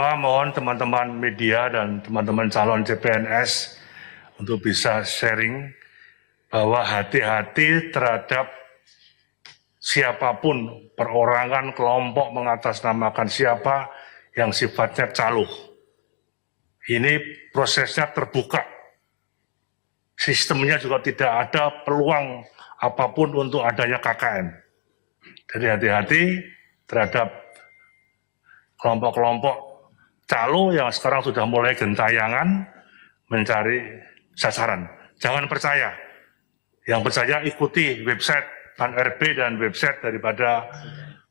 Mohon teman-teman media dan teman-teman calon CPNS untuk bisa sharing bahwa hati-hati terhadap siapapun, perorangan, kelompok mengatasnamakan siapa yang sifatnya calo. Ini prosesnya terbuka. Sistemnya juga tidak ada peluang apapun untuk adanya KKN. Jadi hati-hati terhadap kelompok-kelompok calo yang sekarang sudah mulai gentayangan mencari sasaran. Jangan percaya. Yang percaya ikuti website PAN-RB dan website daripada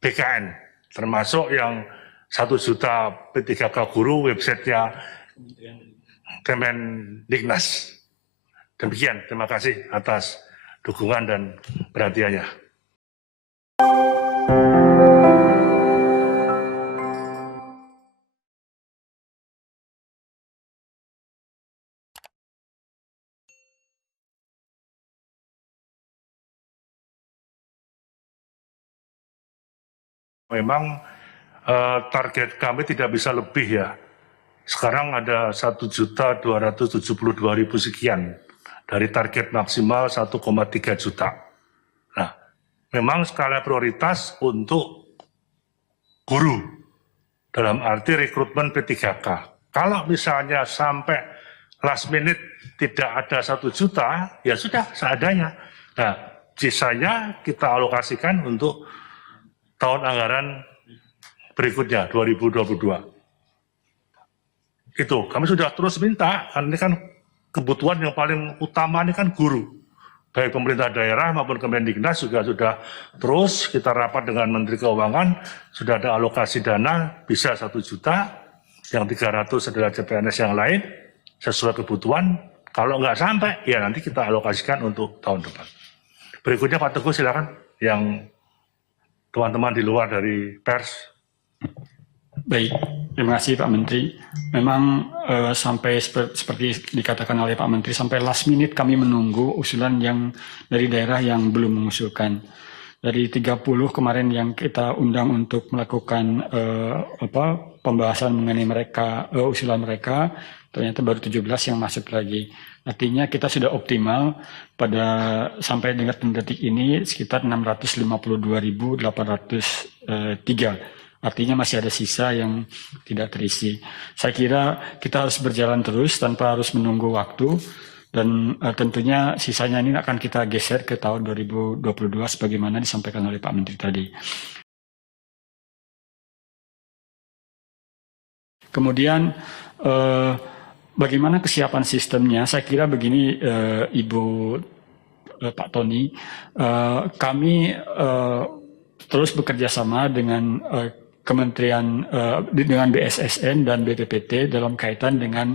BKN. Termasuk yang 1 juta P3K guru websitenya Kemendiknas. Demikian, terima kasih atas dukungan dan perhatiannya. Memang target kami tidak bisa lebih ya. Sekarang ada 1.272.000 sekian dari target maksimal 1,3 juta. Nah, memang skala prioritas untuk guru dalam arti rekrutmen P3K. Kalau misalnya sampai last minute tidak ada 1 juta, ya sudah seadanya. Nah, sisanya kita alokasikan untuk tahun anggaran berikutnya, 2022. Itu, kami sudah terus minta, karena ini kan kebutuhan yang paling utama ini kan guru. Baik pemerintah daerah maupun Kemendiknas juga sudah terus kita rapat dengan Menteri Keuangan, sudah ada alokasi dana, bisa 1 juta, yang 300 adalah CPNS yang lain, sesuai kebutuhan. Kalau nggak sampai, ya nanti kita alokasikan untuk tahun depan. Berikutnya Pak Teguh silakan, yang teman-teman di luar dari pers. Baik, terima kasih Pak Menteri. Memang sampai seperti dikatakan oleh Pak Menteri, sampai last minute kami menunggu usulan yang dari daerah yang belum mengusulkan. Dari 30 kemarin yang kita undang untuk melakukan pembahasan mengenai mereka, usulan mereka, ternyata baru 17 yang masuk lagi. Artinya kita sudah optimal pada sampai dengan detik ini sekitar 652.803. Artinya masih ada sisa yang tidak terisi. Saya kira kita harus berjalan terus tanpa harus menunggu waktu. Dan tentunya sisanya ini akan kita geser ke tahun 2022 sebagaimana disampaikan oleh Pak Menteri tadi. Kemudian bagaimana kesiapan sistemnya? Saya kira begini Ibu Pak Tony, kami terus bekerja sama dengan Kementerian dengan BSSN dan BPPT dalam kaitan dengan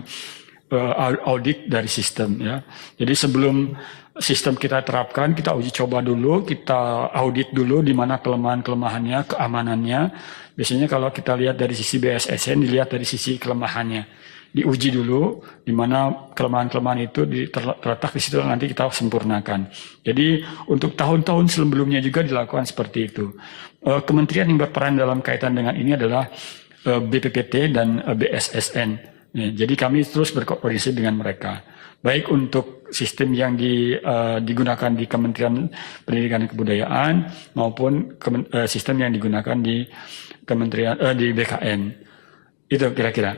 audit dari sistem ya. Jadi sebelum sistem kita terapkan, kita uji coba dulu, kita audit dulu di mana kelemahan-kelemahannya, keamanannya. Biasanya kalau kita lihat dari sisi BSSN, dilihat dari sisi kelemahannya. Diuji dulu di mana kelemahan-kelemahan itu terletak di situ, nanti kita sempurnakan. Jadi untuk tahun-tahun sebelumnya juga dilakukan seperti itu. Kementerian yang berperan dalam kaitan dengan ini adalah BPPT dan BSSN. Ya, jadi kami terus berkoordinasi dengan mereka. Baik untuk sistem yang digunakan di Kementerian Pendidikan dan Kebudayaan maupun sistem yang digunakan di Kementerian di BKN. Itu kira-kira.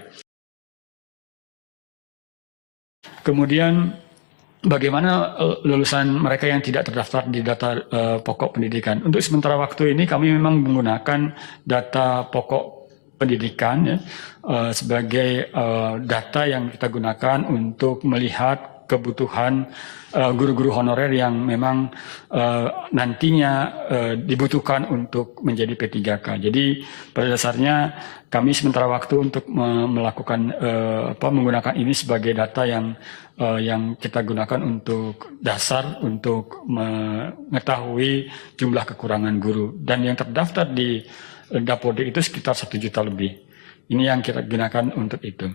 Kemudian bagaimana lulusan mereka yang tidak terdaftar di data pokok pendidikan? Untuk sementara waktu ini kami memang menggunakan data pokok pendidikan ya, sebagai data yang kita gunakan untuk melihat kebutuhan guru-guru honorer yang memang nantinya dibutuhkan untuk menjadi P3K. Jadi pada dasarnya kami sementara waktu untuk melakukan menggunakan ini sebagai data yang kita gunakan untuk dasar untuk mengetahui jumlah kekurangan guru, dan yang terdaftar di Dapodik itu sekitar 1 juta lebih. Ini yang kita gunakan untuk itu.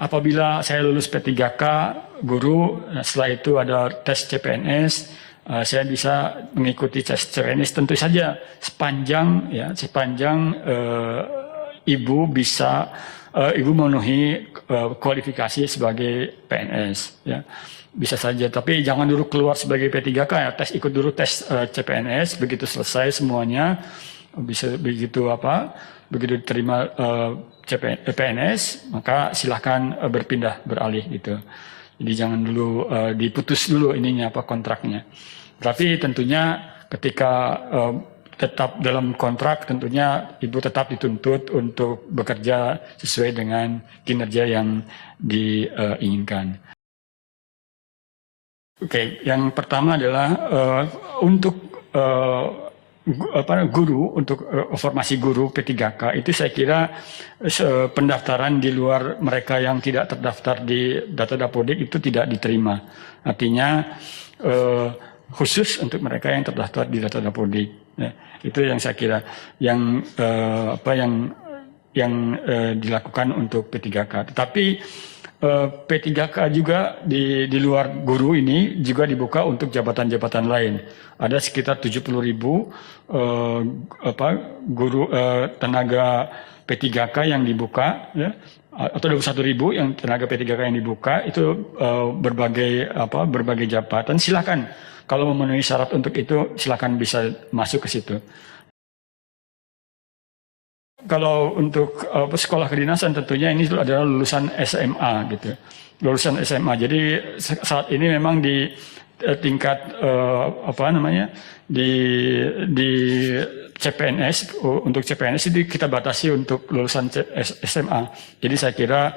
Apabila saya lulus P3K guru, setelah itu ada tes CPNS, saya bisa mengikuti tes CPNS tentu saja sepanjang ibu bisa ibu memenuhi kualifikasi sebagai PNS, ya. Bisa saja, tapi jangan dulu keluar sebagai P3K, ya. Ikut dulu tes CPNS, begitu selesai semuanya, begitu diterima PNS, maka silahkan beralih gitu. Jadi jangan dulu diputus dulu kontraknya. Tapi tentunya ketika tetap dalam kontrak, tentunya ibu tetap dituntut untuk bekerja sesuai dengan kinerja yang diinginkan. Oke, yang pertama adalah untuk guru, untuk formasi guru P3K itu saya kira pendaftaran di luar mereka yang tidak terdaftar di data Dapodik itu tidak diterima. Artinya khusus untuk mereka yang terdaftar di data Dapodik. Ya, itu yang saya kira yang dilakukan untuk P3K. Tetapi P3K juga di luar guru ini juga dibuka untuk jabatan-jabatan lain. Ada sekitar 70.000 guru tenaga P3K yang dibuka, ya, atau 21.000 yang tenaga P3K yang dibuka itu berbagai jabatan. Silakan kalau memenuhi syarat untuk itu, silakan bisa masuk ke situ. Kalau untuk sekolah kedinasan tentunya ini adalah lulusan SMA gitu, lulusan SMA. Jadi saat ini memang di tingkat di CPNS, untuk CPNS itu kita batasi untuk lulusan SMA. Jadi saya kira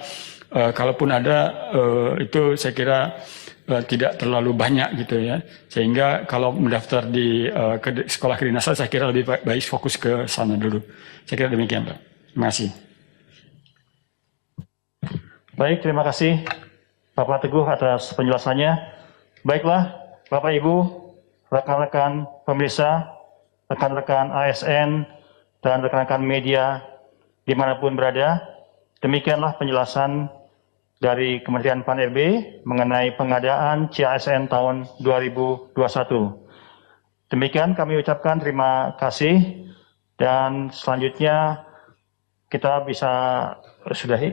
kalaupun ada itu saya kira tidak terlalu banyak gitu ya. Sehingga kalau mendaftar di sekolah kedinasan saya kira lebih baik fokus ke sana dulu. Saya kira demikian, Pak. Terima kasih. Baik, terima kasih Bapak Teguh atas penjelasannya. Baiklah, Bapak Ibu, rekan-rekan pemirsa, rekan-rekan ASN, dan rekan-rekan media dimanapun berada, demikianlah penjelasan dari Kementerian Pan-RB mengenai pengadaan CASN tahun 2021. Demikian kami ucapkan terima kasih. Dan selanjutnya kita bisa sudahi.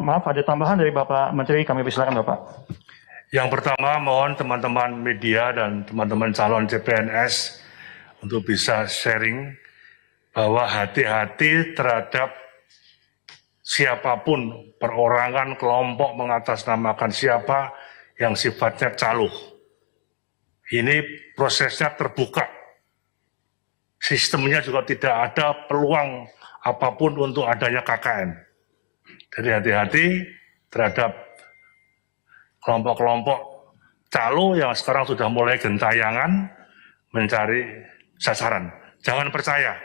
Maaf, ada tambahan dari Bapak Menteri, kami persilakan Bapak. Yang pertama, mohon teman-teman media dan teman-teman calon CPNS untuk bisa sharing bahwa hati-hati terhadap siapapun, perorangan, kelompok mengatasnamakan siapa yang sifatnya calo. Ini prosesnya terbuka. Sistemnya juga tidak ada peluang apapun untuk adanya KKN. Jadi hati-hati terhadap kelompok-kelompok calo yang sekarang sudah mulai gentayangan mencari sasaran. Jangan percaya.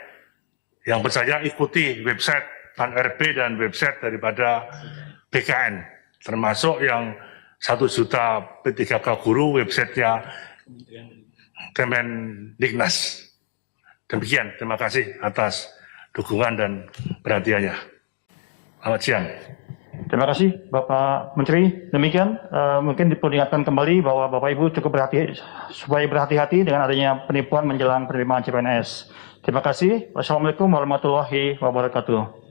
Yang percaya ikuti website Pan-RB dan website daripada BKN. Termasuk yang 1 juta P3K guru websitenya Kemendiknas. Demikian, terima kasih atas dukungan dan perhatiannya. Selamat siang. Terima kasih Bapak Menteri. Demikian mungkin diingatkan kembali bahwa Bapak Ibu cukup supaya berhati-hati dengan adanya penipuan menjelang penerimaan CPNS. Terima kasih. Wassalamualaikum warahmatullahi wabarakatuh.